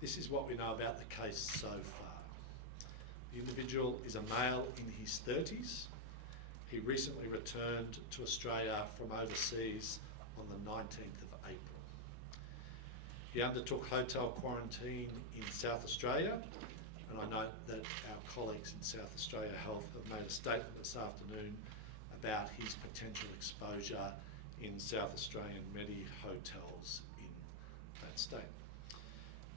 This is what we know about the case so far. The individual is a male in his 30s. He recently returned to Australia from overseas on the 19th of April. He undertook hotel quarantine in South Australia, and I note that our colleagues in South Australia Health have made a statement this afternoon about his potential exposure in South Australian Medi hotels in that state.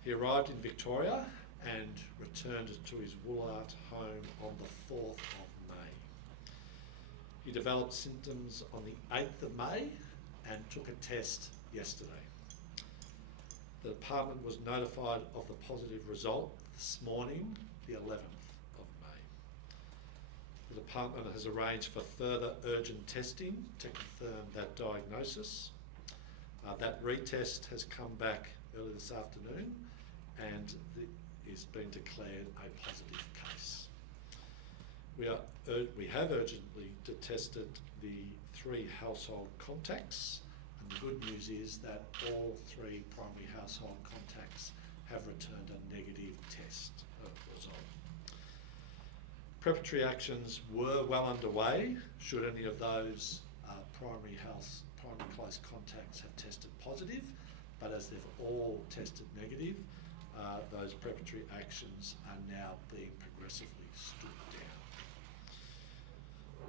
He arrived in Victoria and returned to his Wollert home on the 4th of May. He developed symptoms on the 8th of May and took a test yesterday. The department was notified of the positive result this morning, the 11th of May. The department has arranged for further urgent testing to confirm that diagnosis. That retest has come back early this afternoon and is being declared a positive case. We have urgently tested the 3 household contacts, and the good news is that all 3 primary household contacts have returned a negative test result. Preparatory actions were well underway should any of those primary close contacts have tested positive, but as they've all tested negative, those preparatory actions are now being progressively stood down.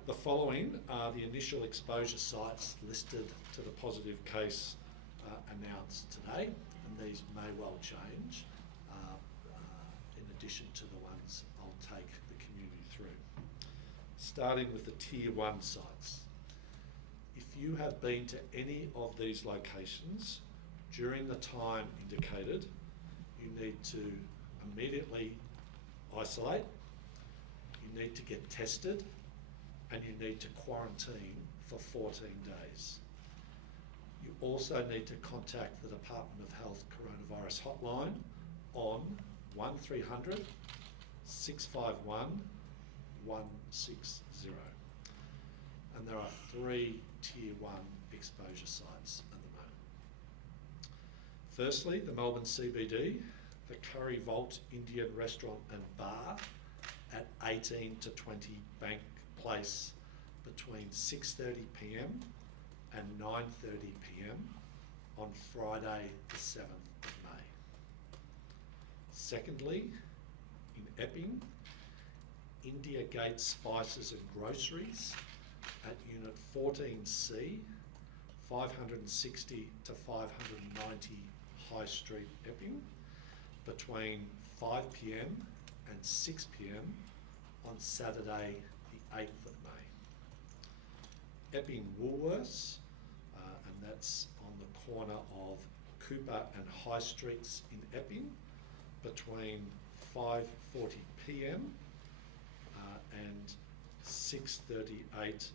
The following are the initial exposure sites listed to the positive case announced today, and these may well change in addition to the ones I'll take the community through. Starting with the Tier 1 sites. If you have been to any of these locations during the time indicated, you need to immediately isolate, you need to get tested, and you need to quarantine for 14 days. You also need to contact the Department of Health Coronavirus Hotline on 1300 651 160. And there are 3 Tier 1 exposure sites at the moment. Firstly, the Melbourne CBD, the Curry Vault Indian Restaurant and Bar at 18 to 20 Bank Place between 6:30 p.m. and 9:30 p.m. on Friday the 7th of May. Secondly, in Epping, Indiagate Spices and Groceries at Unit 14C, 560 to 590 High Street, Epping, between 5 p.m. and 6 p.m. on Saturday the 8th of May. Epping Woolworths, and that's on the corner of Cooper and High Streets in Epping, between 5:40 p.m. And 6:38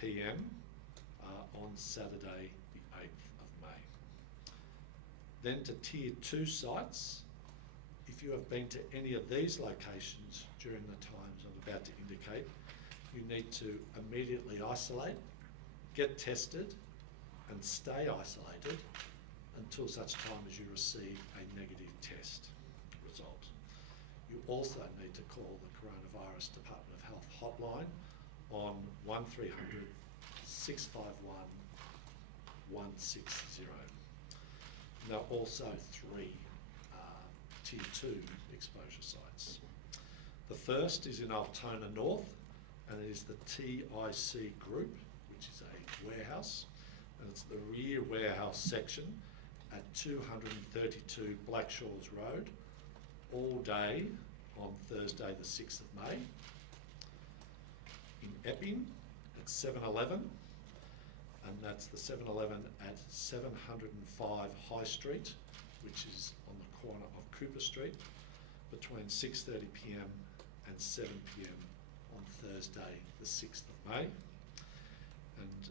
p.m. On Saturday the 8th of May. Then to Tier 2 sites. If you have been to any of these locations during the times I'm about to indicate, you need to immediately isolate, get tested, and stay isolated until such time as you receive a negative test result. You also need to call the Coronavirus Department of Health hotline on 1300 651 160. And there are also 3 Tier 2 exposure sites. The first is in Altona North, and it is the TIC Group, which is a warehouse, and it's the rear warehouse section at 232 Blackshaws Road, all day on Thursday the 6th of May. In Epping, at 7-Eleven, and that's the 7-Eleven at 705 High Street, which is on the corner of Cooper Street, between 6:30 p.m. and 7 p.m. on Thursday the 6th of May. And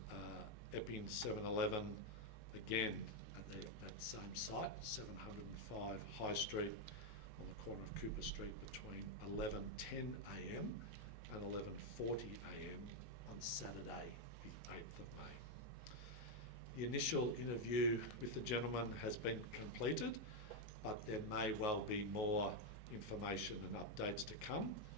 Epping 7-Eleven, again at that same site, 705 High Street, on the corner of Cooper Street, between 11:10 a.m. and 11:40 a.m. on Saturday the 8th of May. The initial interview with the gentleman has been completed, but there may well be more information and updates to come